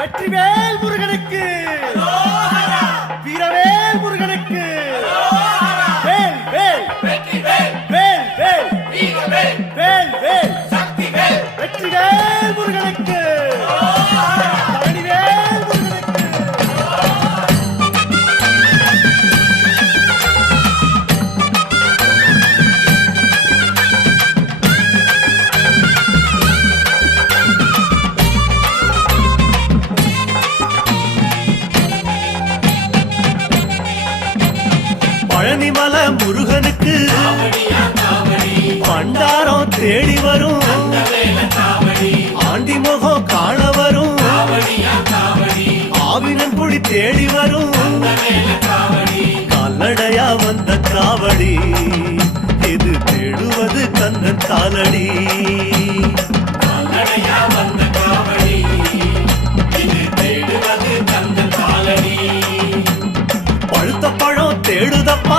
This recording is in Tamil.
வெற்றிவேல் முருகனுக்கு, வீரவேல் முருகனுக்கு, வேல் வேல் வேல் வேல் வேல் வேல் வெற்றிவேல் முருகனுக்கு, தரணிவேல் முருகனுக்கு. பழனிமல முருகனுக்கு பண்டாரம் தேடி வரும், ஆண்டி முகம் காண வரும், ஆவினன் புடி தேடி வரும், கால்நடையா வந்த காவடி இது தேடுவது கந்தன் காலடி. பழுத்த பழம் தேடுதப்பா